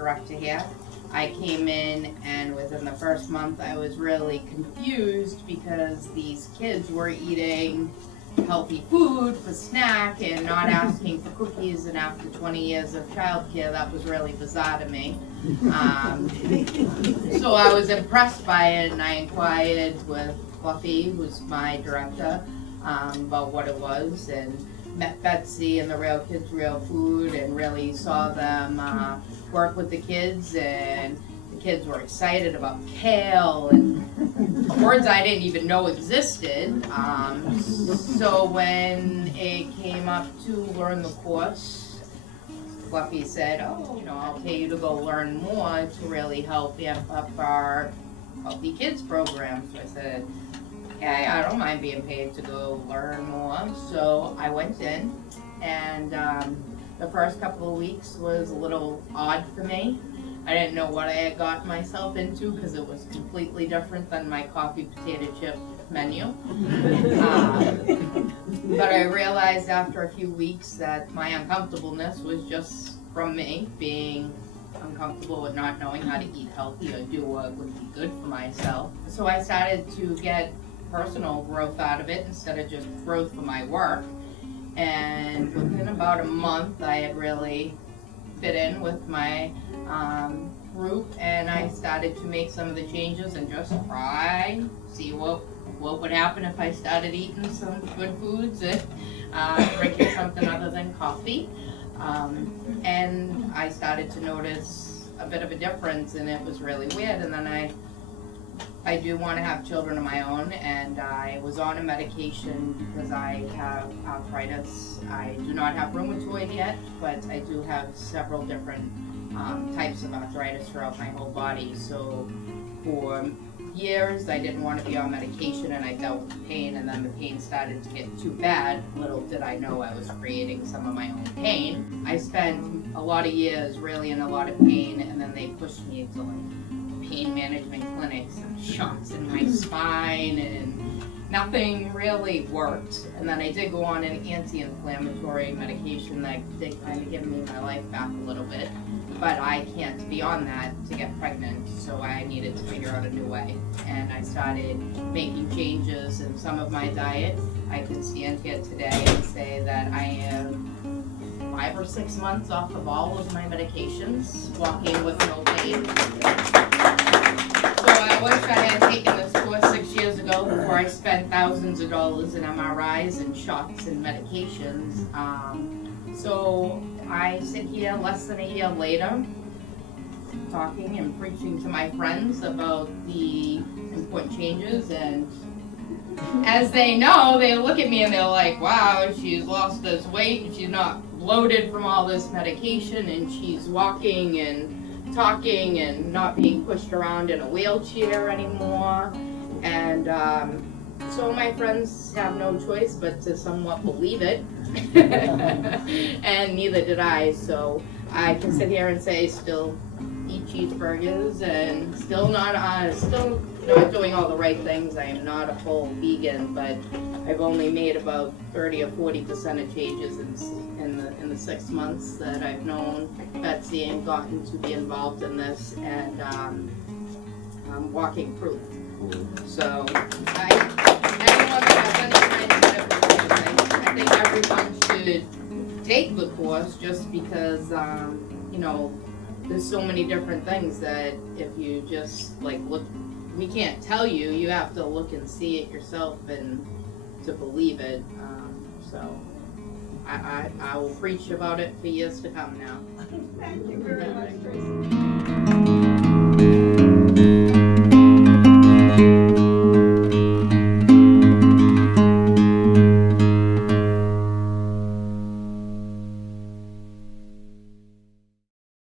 director here. I came in, and within the first month I was really confused because these kids were eating healthy food for snack and not asking for cookies, and after 20 years of childcare, that was really bizarre to me. So I was impressed by it, and I inquired with Fluffy, who's my director, about what it was, and met Betsy and the Real Kids Real Food, and really saw them work with the kids, and the kids were excited about kale and words I didn't even know existed. So when it came up to learn the course, Fluffy said, oh, I'll pay you to go learn more to really help amp up our Healthy Kids program. So I said, yeah, I don't mind being paid to go learn more. So I went in, and the first couple of weeks was a little odd for me. I didn't know what I had got myself into because it was completely different than my coffee potato chip menu. But I realized after a few weeks that my uncomfortableness was just from me being uncomfortable with not knowing how to eat healthy or do what would be good for myself. So I started to get personal growth out of it instead of just growth for my work. And within about a month, I had really fit in with my group, and I started to make some of the changes and just see what would happen if I started eating some good foods and drinking something other than coffee. And I started to notice a bit of a difference, and it was really weird. And then I do want to have children of my own, and I was on a medication because I have arthritis. I do not have rheumatoid yet, but I do have several different types of arthritis throughout my whole body. So for years I didn't want to be on medication, and I dealt with pain, and then the pain started to get too bad. Little did I know I was creating some of my own pain. I spent a lot of years really in a lot of pain, and then they pushed me to pain management clinics and shots in my spine, and nothing really worked. And then I did go on an anti-inflammatory medication that did kind of give me my life back a little bit, but I can't be on that to get pregnant, so I needed to figure out a new way. And I started making changes in some of my diet. I can stand here today and say that I am 5 or 6 months off of all of my medications, walking with no pain. So I wish I had taken this course 6 years ago before I spent thousands of dollars in MRIs and shots and medications. So I sit here less than a year later talking and preaching to my friends about the important changes, and as they know, they look at me and they're like, wow, she's lost this weight and she's not bloated from all this medication, and she's walking and talking and not being pushed around in a wheelchair anymore. And so my friends have no choice but to somewhat believe it. And neither did I. So I can sit here and say still eat cheeseburgers and still not doing all the right things. I am not a full vegan, but I've only made about 30 or 40% of changes in the 6 months that I've known Betsy and gotten to be involved in this, and I'm walking proof. So everyone that has I think everyone should take the course, just because there's so many different things that if you just look, we can't tell you. You have to look and see it yourself and to believe it. So I will preach about it for years to come now. Thank you very much, Tracey.